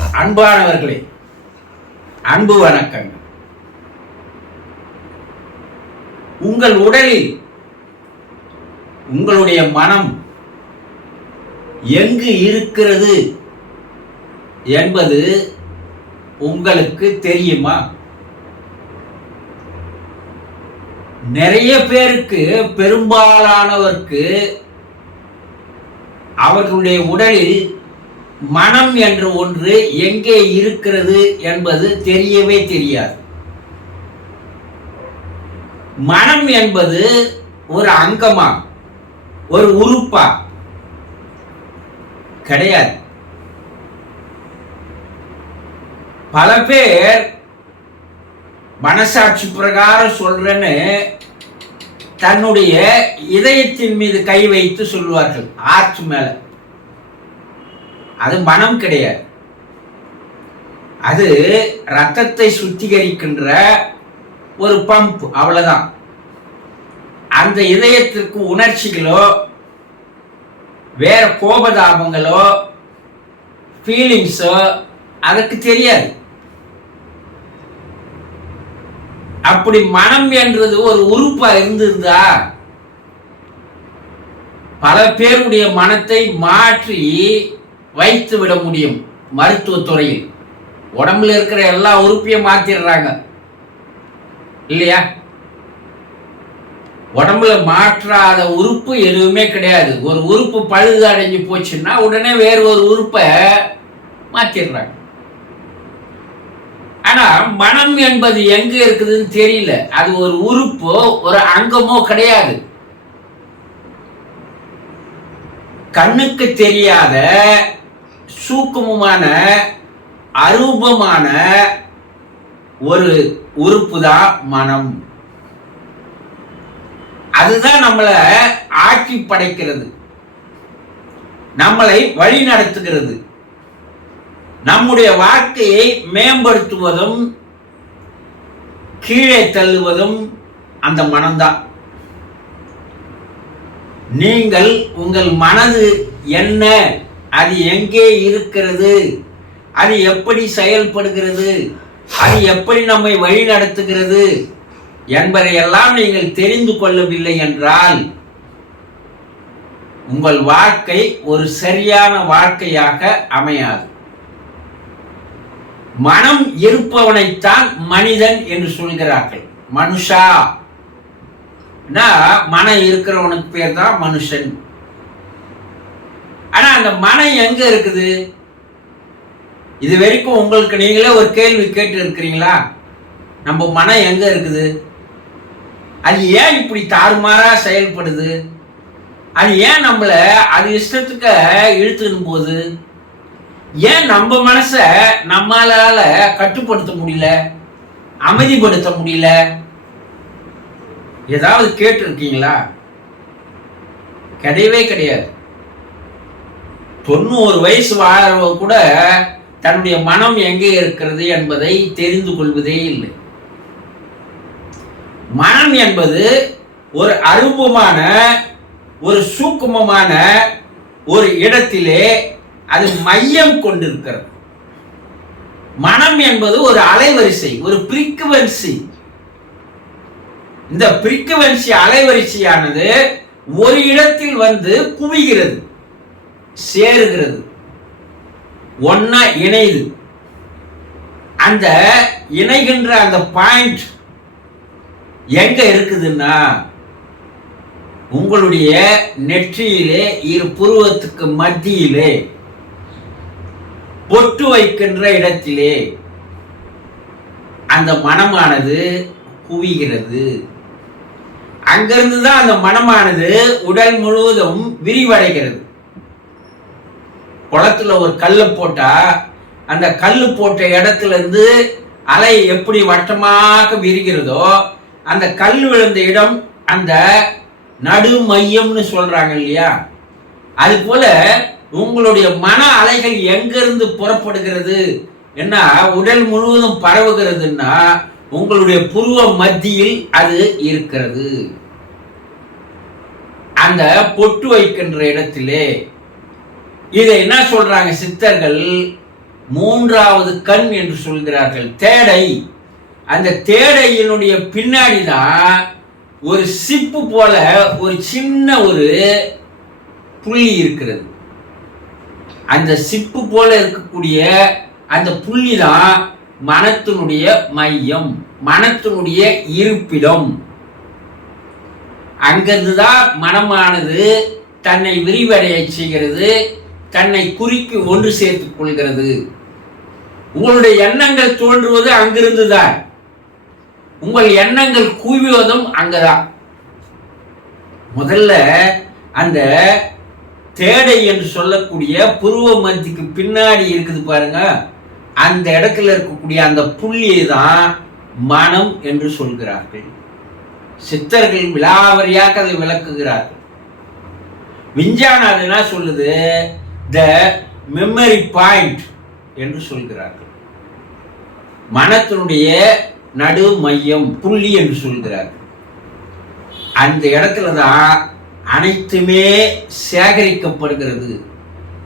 அன்பானவர்களே அன்பு வணக்கங்கள். உங்கள் உடலில் உங்களுடைய மனம் எங்கு இருக்கிறது என்பது உங்களுக்கு தெரியுமா? நிறைய பேருக்கு பெரும்பாலானவருக்கு அவர்களுடைய உடலில் மனம் என்ற ஒன்று எங்கே இருக்கிறது என்பது தெரியவே தெரியாது. மனம் என்பது ஒரு அங்கமா ஒரு உறுப்பா? கிடையாது. பல பேர் மனசாட்சி பிரகாரம் சொல்றேன்னு தன்னுடைய இதயத்தின் மீது கை வைத்து சொல்லுவார்கள் ஆர்ட் மேல. அது மனம் கிடையாது. அது ரத்தத்தை சுத்திகரிக்கின்ற ஒரு பம்ப் அவ்வளவுதான். அந்த இதயத்திற்கு உணர்ச்சிகளோ வேற கோபதாபங்களோ ஃபீலிங்ஸோ அதுக்கு தெரியாது. அப்படி மனம் என்றது ஒரு உறுப்பா இருந்திருந்தா பல பேருடைய மனத்தை மாற்றி வைத்து விட முடியும் மருத்துவத்துறையில் உடம்புல இருக்கிற எல்லா உறுப்பையும் மாத்திடுறாங்க. இல்லையா? உடம்புல மாற்றாத உறுப்பு எதுவுமே கிடையாது. ஒரு உறுப்பு பழுது அடைஞ்சு போச்சுன்னா உடனே வேறு ஒரு உறுப்பை மாத்திடுறாங்க. ஆனா மனம் என்பது எங்க இருக்குதுன்னு தெரியல. அது ஒரு உறுப்போ ஒரு அங்கமோ கிடையாது. கண்ணுக்கு தெரியாத சூக்குமமான அரூபமான ஒரு உறுப்பு தான் மனம். அதுதான் நம்மளை ஆட்சி படைக்கிறது. நம்மளை வழி நடத்துகிறது. நம்முடைய வாழ்க்கையை மேம்படுத்துவதும் கீழே தள்ளுவதும் அந்த மனம்தான். நீங்கள் உங்கள் மனது என்ன அது எங்கே இருக்கிறது? அது எப்படி செயல்படுகிறது? அது எப்படி நம்மை வழி நடத்துகிறது என்பதையெல்லாம் நீங்கள் தெரிந்து கொள்ளவில்லை என்றால் உங்கள் வாழ்க்கை ஒரு சரியான வாழ்க்கையாக அமையாது. மனம் இருப்பவனைத்தான் மனிதன் என்று சொல்கிறார்கள். மனுஷா. மனம் இருக்கிறவனுக்கு பேர் தான் மனுஷன். ஆனால் அந்த மனம் எங்கே இருக்குது? இது வரைக்கும் உங்களுக்கு நீங்களே ஒரு கேள்வி கேட்டு இருக்கிறீங்களா நம்ம மனம் எங்கே இருக்குது? அது ஏன் இப்படி தாறுமாறாக செயல்படுது? அது ஏன் நம்மளை அது இஷ்டத்துக்கு இழுத்துன்னு போது ஏன் நம்ம மனசை நம்மளால கட்டுப்படுத்த முடியல? அமைதிப்படுத்த முடியல? ஏதாவது கேட்டிருக்கீங்களா? கிடையவே கிடையாது. தொண்ணூறு வயசு வாழறவ கூட தன்னுடைய மனம் எங்கே இருக்கிறது என்பதை தெரிந்து கொள்வதே இல்லை. மனம் என்பது ஒரு அருபமான ஒரு சூக்குமமான ஒரு இடத்திலே அது மையம் கொண்டிருக்கிறது. மனம் என்பது ஒரு அலைவரிசை ஒரு பிரிக்குவன்சி இந்த பிரிக்குவன்சி அலைவரிசையானது ஒரு இடத்தில் வந்து குவிகிறது. சேருகிறது. ஒன்னா இணையுது அந்த இணைகின்ற அந்த பாயிண்ட் எங்க இருக்குதுன்னா உங்களுடைய நெற்றியிலே இரு புருவத்துக்கு மத்தியிலே பொட்டு வைக்கின்ற இடத்திலே அந்த மனமானது குவிகிறது. அங்கிருந்து தான் அந்த மனமானது உடல் முழுவதும் விரிவடைகிறது. குளத்துல ஒரு கல்லை போட்டா அந்த கல் போட்ட இடத்துல இருந்து அலை எப்படி வட்டமாக விரிகிறதோ அந்த கல் விழுந்த இடம் அந்த நடு மையம்னு சொல்றாங்க இல்லையா? அது போல உங்களுடைய மன அலைகள் எங்கிருந்து புறப்படுகிறது? என்ன உடல் முழுவதும் பரவுகிறதுன்னா உங்களுடைய புருவ மத்தியில் அது இருக்கிறது. அந்த பொட்டு வைக்கின்ற இடத்திலே இதை என்ன சொல்றாங்க சித்தர்கள்? மூன்றாவது கண் என்று சொல்கிறார்கள். தேடை. அந்த தேடையினுடைய பின்னாடி தான் ஒரு சிப்பு போல ஒரு சின்ன ஒரு புள்ளி இருக்கிறது. அந்த சிப்பு போல இருக்கக்கூடிய அந்த புள்ளி தான் மனத்தினுடைய மையம் மனத்தினுடைய இருப்பிடம். அங்கிருந்து தான் மனமானது தன்னை விரிவடைய செய்கிறது. தன்னை குறிக்கு ஒன்று சேர்த்துக் கொள்கிறது. உங்களுடைய எண்ணங்கள் தோன்றுவது அங்கிருந்து தான் உங்கள் எண்ணங்கள் குவிவதும் அங்கதான். முதல்ல அந்த தேடை என்று சொல்லக்கூடிய புருவ மந்திக்கு பின்னாடி இருக்குது பாருங்க. அந்த இடத்துல இருக்கக்கூடிய அந்த புள்ளியை தான் மனம் என்று சொல்கிறார்கள். சித்தர்கள் விலாவரியாக அதை விளக்குகிறார்கள். விஞ்ஞானம் அது என்ன சொல்லுது த மெமரி பாயிண்ட் என்று சொல்கிறார்கள். மனத்தினுடைய நடு மையம் புள்ளி என்று சொல்கிறார்கள். அந்த இடத்துல தான் அனைத்துமே சேகரிக்கப்படுகிறது.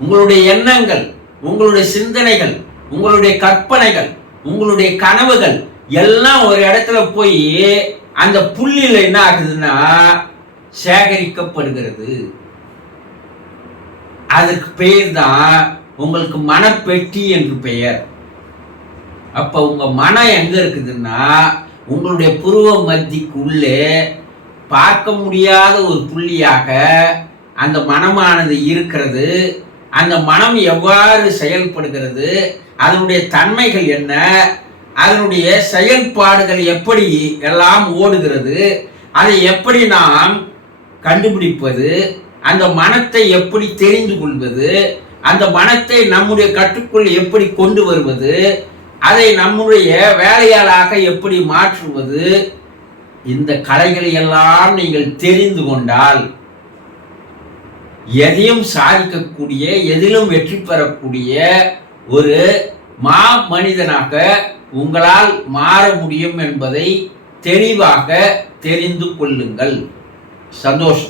உங்களுடைய எண்ணங்கள் உங்களுடைய சிந்தனைகள் உங்களுடைய கற்பனைகள் உங்களுடைய கனவுகள் எல்லாம் ஒரு இடத்துல போய் அந்த புள்ளியில் என்ன ஆகுதுன்னா சேகரிக்கப்படுகிறது. அதுக்கு பெயர் தான் உங்களுக்கு மனப்பெட்டி என்று பெயர். அப்போ உங்கள் மனம் எங்கே இருக்குதுன்னா உங்களுடைய புருவ மத்திக்குள்ளே பார்க்க முடியாத ஒரு புள்ளியாக அந்த மனமானது இருக்கிறது. அந்த மனம் எவ்வாறு செயல்படுகிறது அதனுடைய தன்மைகள் என்ன அதனுடைய செயல்பாடுகள் எப்படி எல்லாம் ஓடுகிறது அதை எப்படி நாம் கண்டுபிடிப்பது அந்த மனத்தை எப்படி தெரிந்து கொள்வது அந்த மனத்தை நம்முடைய கட்டுக்குள் எப்படி கொண்டு வருவது அதை நம்முடைய வேலையாளாக எப்படி மாற்றுவது இந்த கலைகளை எல்லாம் நீங்கள் தெரிந்து கொண்டால் எதையும் சாதிக்கக்கூடிய எதிலும் வெற்றி பெறக்கூடிய ஒரு மா மனிதனாக உங்களால் மாற முடியும் என்பதை தெளிவாக தெரிந்து கொள்ளுங்கள். சந்தோஷம்